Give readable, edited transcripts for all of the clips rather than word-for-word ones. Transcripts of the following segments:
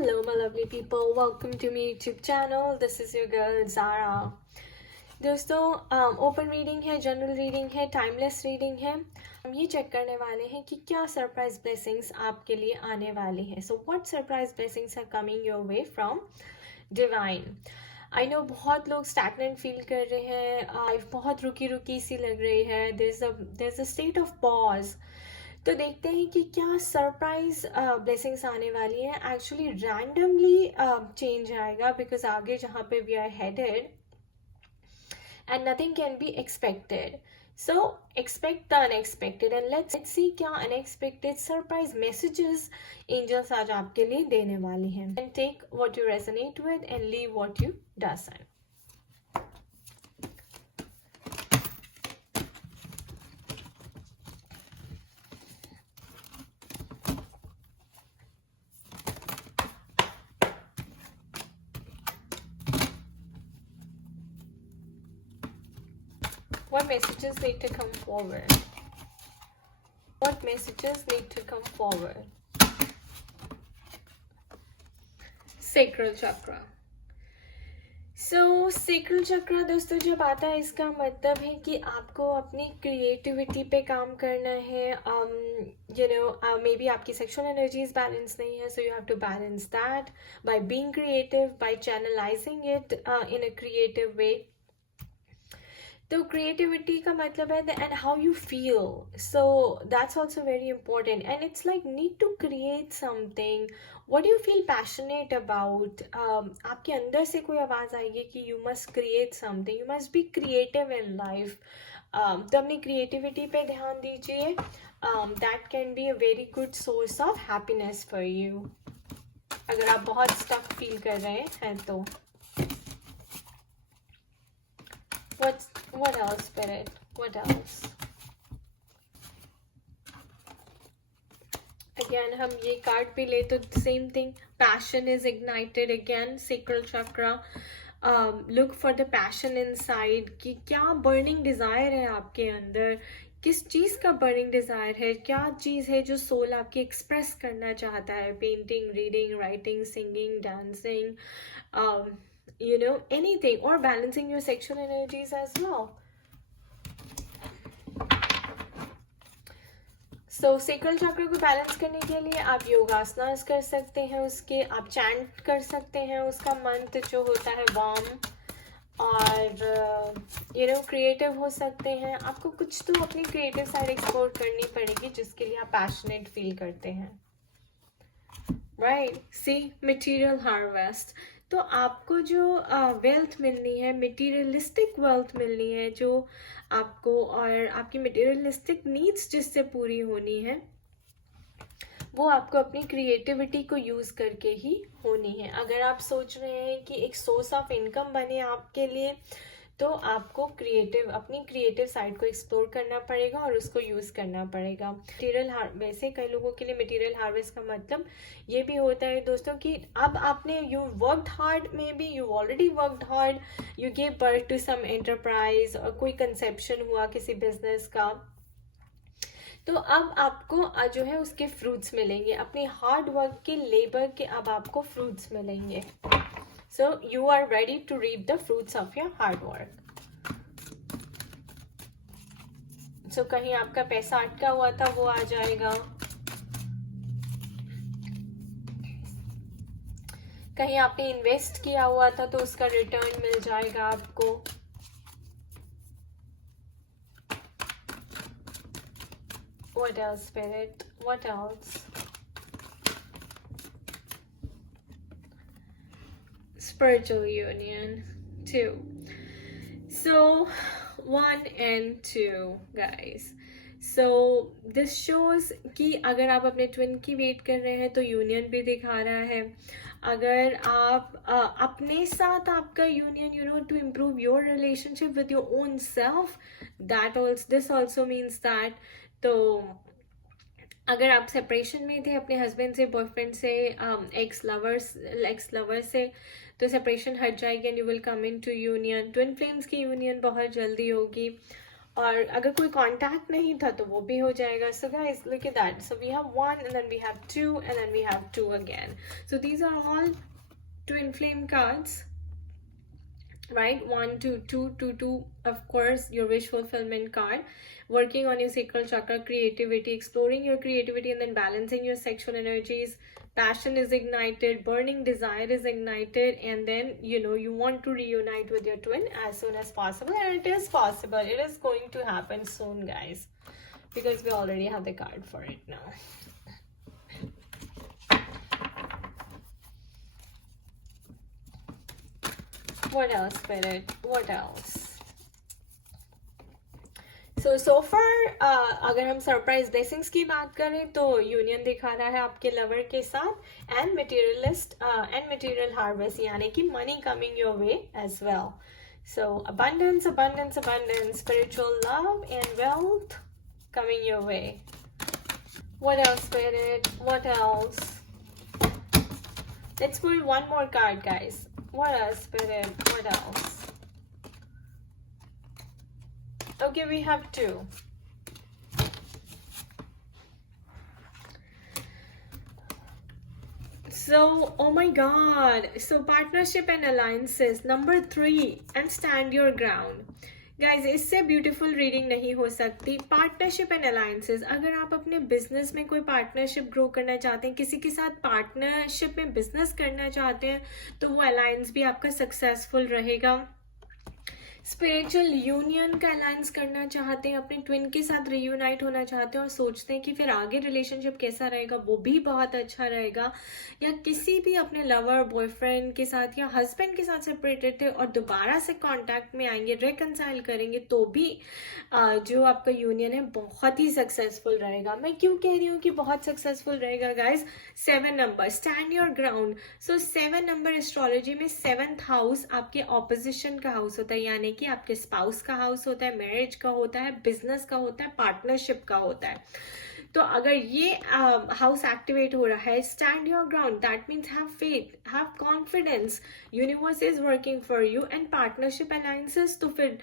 Hello my lovely people, welcome to my YouTube channel. This is your girl Zara. दोस्तों open reading है, general reading है, timeless reading है. हम ये check करने वाले हैं कि क्या सरप्राइज ब्लेसिंग्स आपके लिए आने वाली हैं. So what surprise blessings are coming your way from divine. I know बहुत लोग स्टैग्नेंट फील कर रहे हैं, लाइफ बहुत रुकी रुकी सी लग रही है. There is a state of pause. तो देखते हैं कि क्या सरप्राइज ब्लेसिंग्स आने वाली हैं. एक्चुअली रैंडमली चेंज आएगा बिकॉज आगे जहाँ पे we are headed and nothing can be expected. So expect the unexpected and let's see क्या unexpected surprise messages angels आज आपके लिए देने वाली हैं. And take what you resonate with and leave what you doesn't. What messages need to come forward? What messages need to come forward? Sacral chakra. So sacral chakra दोस्तों जब आता है इसका मतलब है कि आपको अपनी क्रिएटिविटी पे काम करना है. Maybe आपकी सेक्सुअल एनर्जीज बैलेंस नहीं है, so you have to balance that by being creative, by channelizing it in a creative way. तो क्रिएटिविटी का मतलब है and how you feel, so that's also very important. And it's like need to create something. What you feel passionate about. आपके अंदर से कोई आवाज़ आएगी कि you must create something, you must be creative in life. तो अपनी creativity पे ध्यान दीजिए. That can be a very good source of happiness for you अगर आप बहुत स्टक फील कर रहे हैं तो. What else, Spirit? What else? Again, हम ये कार्ड भी ले तो same thing. Passion is ignited again. Sacral chakra. Look for the passion inside. कि क्या burning desire है आपके अंदर, किस चीज़ का burning desire है, क्या चीज़ है जो soul आपकी express करना चाहता है. Painting, reading, writing, singing, dancing. Anything, or balancing your sexual energies as well. So sacral chakra को बैलेंस करने के लिए आप योगासनास कर सकते हैं, उसके आप चैंट कर सकते हैं उसका मंत्र जो होता है वाम. और क्रिएटिव हो सकते हैं. आपको कुछ तो अपनी क्रिएटिव साइड एक्सप्लोर करनी पड़ेगी जिसके लिए आप पैशनेट फील करते हैं. राइट. सी मटीरियल हार्वेस्ट. तो आपको जो वेल्थ मिलनी है, मटीरियलिस्टिक वेल्थ मिलनी है जो आपको, और आपकी मटीरियलिस्टिक नीड्स जिससे पूरी होनी है वो आपको अपनी क्रिएटिविटी को यूज़ करके ही होनी है. अगर आप सोच रहे हैं कि एक सोर्स ऑफ इनकम बने आपके लिए तो आपको अपनी क्रिएटिव साइड को एक्सप्लोर करना पड़ेगा और उसको यूज़ करना पड़ेगा. वैसे कई लोगों के लिए मटेरियल हार्वेस्ट का मतलब ये भी होता है दोस्तों कि अब आपने you worked hard, maybe you already worked hard, you give birth to some enterprise और कोई कंसेप्शन हुआ किसी बिजनेस का, तो अब आपको जो है उसके फ्रूट्स मिलेंगे. अपनी हार्ड वर्क के, लेबर के अब आपको फ्रूट्स मिलेंगे. So you are ready to reap the fruits of your hard work. So कहीं आपका पैसा अटका हुआ था वो आ जाएगा, कहीं आपने इन्वेस्ट किया हुआ था तो उसका रिटर्न मिल जाएगा आपको. What else, Spirit? What else? Spiritual union 2. So 1 and 2 guys. So this shows कि अगर आप अपने ट्विन की वेट कर रहे हैं तो यूनियन भी दिखा रहा है. अगर आप अपने साथ आपका union to improve your relationship with your own self, this also means that. तो अगर आप सेपरेशन में थे अपने हस्बैंड से, बॉयफ्रेंड से, एक्स लवर से, तो सेपरेशन हट जाएगी and you will come into union. Twin flames की यूनियन बहुत जल्दी होगी. और अगर कोई कांटेक्ट नहीं था तो वो भी हो जाएगा. So guys look at that. So we have 1 and then we have 2 and then we have 2 again. So these are all twin flame cards, right? 1 2 2 2 2, of course your wish fulfillment card, working on your sacral chakra, creativity, exploring your creativity and then balancing your sexual energies. Passion is ignited, burning desire is ignited, and then you want to reunite with your twin as soon as possible, and it is possible. It is going to happen soon, guys, because we already have the card for it now. What else, Spirit? What else? So far, अगर हम surprise blessings की बात करें तो union दिखा रहा है आपके लवर के साथ, एंड मटेरियल हार्वेस्ट, यानी कि money coming your way as well. So abundance, spiritual love and wealth coming your way. What else, Spirit? What else? Let's pull one more card, guys. What else, Spirit? What else? Okay, we have 2. So, oh my god. So, partnership and alliances. Number 3. And stand your ground. Guys, इससे beautiful reading नहीं हो सकती. Partnership and alliances. अगर आप अपने business में कोई partnership grow करना चाहते हैं, किसी के साथ पार्टनरशिप में बिजनेस करना चाहते हैं, तो वो अलायंस भी आपका सक्सेसफुल रहेगा. स्पिरिचुअल यूनियन का अलायंस करना चाहते हैं, अपने ट्विन के साथ रियूनाइट होना चाहते हैं और सोचते हैं कि फिर आगे रिलेशनशिप कैसा रहेगा, वो भी बहुत अच्छा रहेगा. या किसी भी अपने लवर बॉयफ्रेंड के साथ या हस्बैंड के साथ सेपरेटेड थे और दोबारा से कांटेक्ट में आएंगे, रिकनसाइल करेंगे, तो भी जो आपका यूनियन है बहुत ही सक्सेसफुल रहेगा. मैं क्यों कह रही हूँ कि बहुत सक्सेसफुल रहेगा guys? 7 number, stand your ground. So 7 number astrology में 7th हाउस आपके ऑपोजिशन का हाउस होता है, यानी कि आपके स्पाउस का हाउस होता है, मैरिज का होता है, बिजनेस का होता है, पार्टनरशिप का होता है. तो अगर ये हाउस एक्टिवेट हो रहा है, stand your ground, that means have faith, have confidence, universe is working for you. And partnership alliances, तो फिर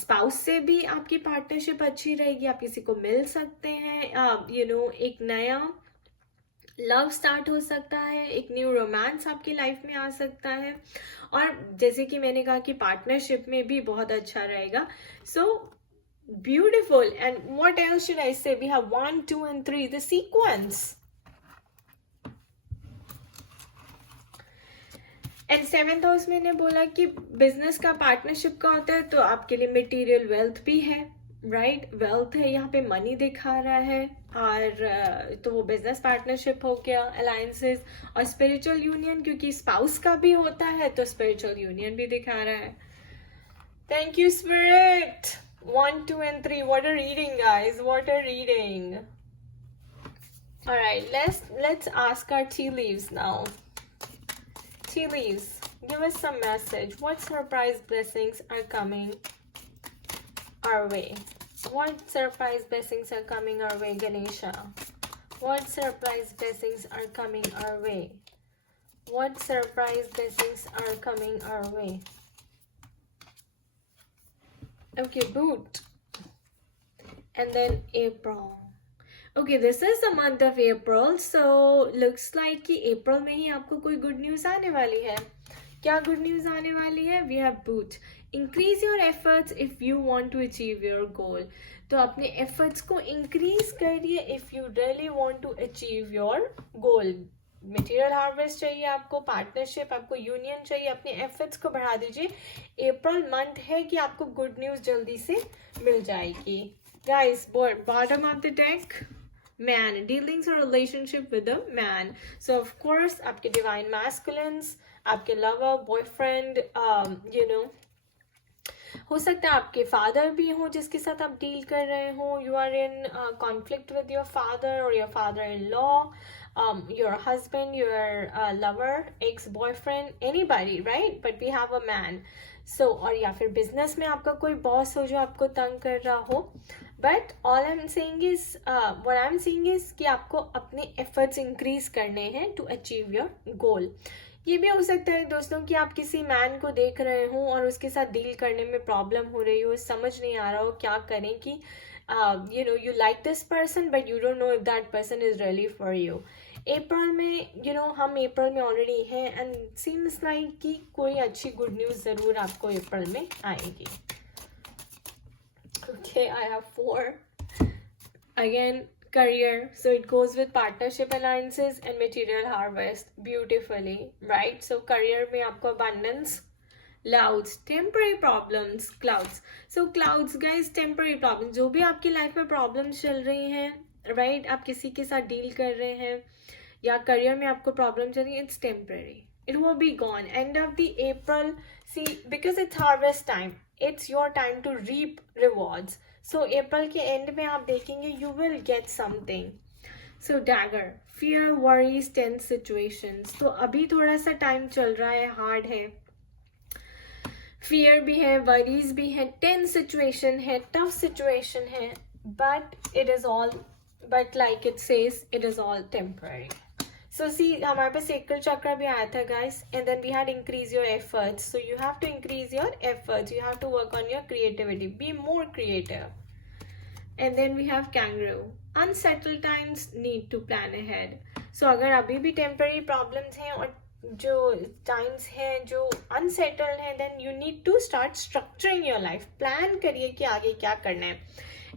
स्पाउस से भी आपकी पार्टनरशिप अच्छी रहेगी, आप किसी को मिल सकते हैं, एक नया लव स्टार्ट हो सकता है, एक न्यू रोमांस आपकी लाइफ में आ सकता है. और जैसे कि मैंने कहा कि पार्टनरशिप में भी बहुत अच्छा रहेगा. So beautiful. And what else should I say? We have 1 2 and 3, the sequence. And 7th house मैंने बोला कि बिजनेस का, पार्टनरशिप का होता है, तो आपके लिए मटेरियल वेल्थ भी है, राइट? वेल्थ है, यहाँ पे मनी दिखा रहा है, और तो वो बिजनेस पार्टनरशिप हो गया, अलायंसेस. और स्पिरिचुअल यूनियन, क्योंकि स्पाउस का भी होता है, तो स्पिरिचुअल यूनियन भी दिखा रहा है. Thank you spirit. 1 2 and 3, what a reading, guys, what a reading. All right, let's ask our tea leaves now. Tea leaves, give us some message. What surprise blessings are coming our way? What surprise blessings are coming our way, Ganesha? What surprise blessings are coming our way? What surprise blessings are coming our way? Okay, boot. And then April. Okay, this is the month of April, so looks like कि April में ही आपको कोई good news आने वाली है. क्या good news आने वाली है? We have boot. Increase your efforts if you want to achieve your goal. तो अपने efforts को increase करिए if you really want to achieve your goal. Material harvest चाहिए आपको, पार्टनरशिप, आपको यूनियन चाहिए, अपने एफर्ट्स को बढ़ा दीजिए. अप्रैल मंथ है कि आपको गुड न्यूज जल्दी से मिल जाएगी. Guys, bottom of the deck, man, dealings और relationship with a man. So of course आपके डिवाइन मैस्कुलिन्स, आपके लवर, बॉयफ्रेंड, हो सकता है आपके फादर भी हो जिसके साथ आप डील कर रहे हो. You are in conflict with your father और your father in law, your husband, your lover, ex-boyfriend, anybody, right? But we have a man. So, और या फिर business में आपका कोई boss हो जो आपको तंग कर रहा हो. But all I'm saying is, what I'm saying is कि आपको अपने efforts increase करने हैं to achieve your goal. ये भी हो सकता है दोस्तों कि आप किसी मैन को देख रहे हो और उसके साथ डील करने में प्रॉब्लम हो रही हो, समझ नहीं आ रहा हो क्या करें कि you like this person but you don't know if that person is really for you. अप्रैल में हम अप्रैल में ऑलरेडी हैं एंड सीम्स लाइक कि कोई अच्छी गुड न्यूज़ ज़रूर आपको अप्रैल में आएगी. Okay, I have 4. Again, career. So it goes with partnership alliances and material harvest beautifully, right? So career में आपको abundance, clouds, temporary problems, clouds. So clouds, guys, temporary problems. जो भी आपकी लाइफ में problems चल रही हैं, right? आप किसी के साथ deal कर रहे हैं या career में आपको problem चल रही है, it's temporary. It will be gone. End of the April. See, because it's harvest time, it's your time to reap rewards. So April के end में आप देखेंगे you will get something. So dagger, fear, worries, tense situations. तो अभी थोड़ा सा time चल रहा है, hard है. Fear भी है, worries भी है, tense situation है, tough situation है. But like it says, it is all temporary. So see, हमारे पास एकल चक्र भी आया था guys, and then we had increase your efforts. So you have to increase your efforts. You have to work on your creativity. Be more creative. And then we have kangaroo. Unsettled times, need to plan ahead. So अगर अभी भी temporary problems हैं और जो times हैं जो unsettled हैं, then you need to start structuring your life. Plan करिए कि आगे क्या करना है.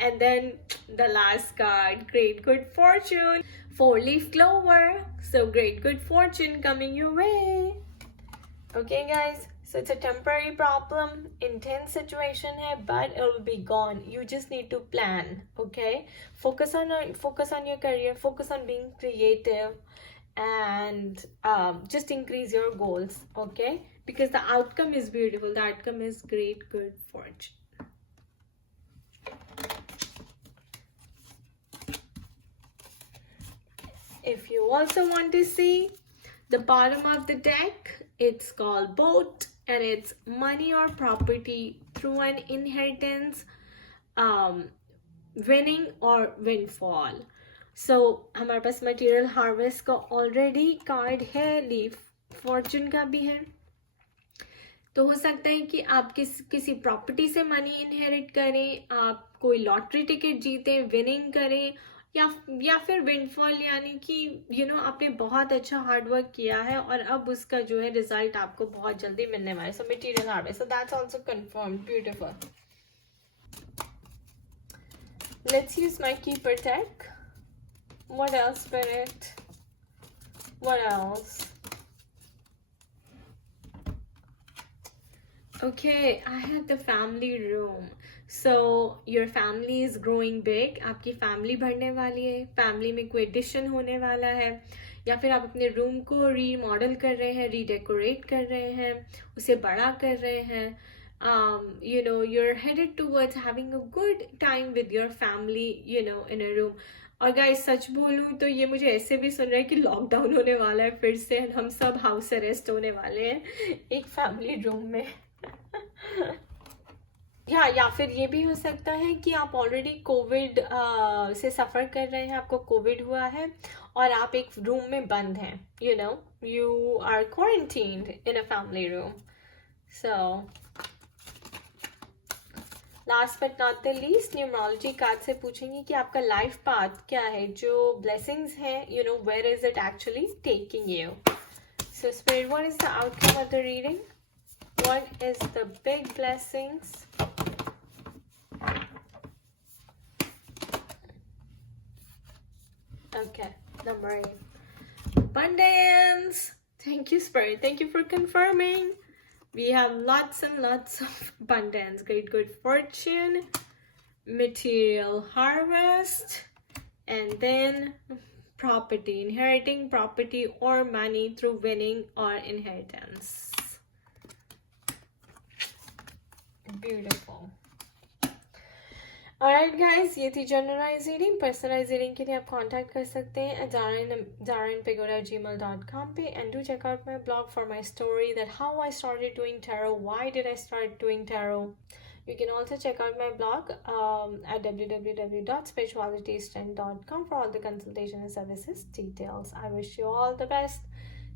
And then the last card, great good fortune. 4-leaf clover. So great good fortune coming your way. Okay guys, so it's a temporary problem, intense situation hai, but it will be gone. You just need to plan, okay? Focus on your career, focus on being creative, and just increase your goals, okay? Because the outcome is beautiful. The outcome is great good fortune. If you also want to see the bottom of the deck, it's called boat and it's money or property through an inheritance, winning or windfall. So हमारे पास material harvest का already card है, leaf fortune का भी है. तो हो सकता है कि आप किसी प्रॉपर्टी से मनी इनहेरिट करें, आप कोई लॉटरी टिकट जीते, विनिंग करें, या फिर विंडफॉल, यानी कि आपने बहुत अच्छा हार्डवर्क किया है और अब उसका जो है रिजल्ट आपको बहुत जल्दी मिलने वाला है. So material harvest, so that's also confirm. Beautiful. Let's use my keeper deck. What else spirit? What else? Okay, I have the family room. So your family is growing big. आपकी family बढ़ने वाली है, family में कोई addition होने वाला है, या फिर आप अपने रूम को रीमॉडल कर रहे हैं, रीडेकोरेट कर रहे हैं, उसे बड़ा कर रहे हैं. You're headed towards having a good time with your family, in a room. और गाइस सच बोलूँ तो ये मुझे ऐसे भी सुन रहा है कि लॉकडाउन होने वाला है फिर से, हम सब हाउस अरेस्ट होने वाले हैं एक फैमिली रूम में. या फिर ये भी हो सकता है कि आप ऑलरेडी कोविड से सफ़र कर रहे हैं, आपको कोविड हुआ है और आप एक रूम में बंद हैं. You are quarantined in a family room. So last but not the least, numerology card से पूछेंगे कि आपका लाइफ पाथ क्या है, जो ब्लेसिंग्स हैं, where is it actually taking you. So spirit, what is the outcome of the reading? What is the big blessings? Okay, number 8. Abundance. Thank you, Spirit. Thank you for confirming. We have lots and lots of abundance. Great good fortune. Material harvest. And then property. Inheriting property or money through winning or inheritance. Beautiful. Alright guys, ये थी generalise reading. Personalise reading के लिए आप contact कर सकते हैं zarainpagoda@gmail.com पे. And do check out my blog for my story that how I started doing tarot, why did I start doing tarot. You can also check out my blog at www.spiritualitystrength.com for all the consultation and services details. I wish you all the best.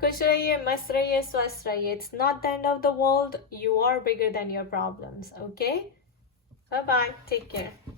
खुश रहिए, मस्त रहिए, स्वस्थ रहिए. It's not the end of the world. You are bigger than your problems. Okay? Bye bye. Take care.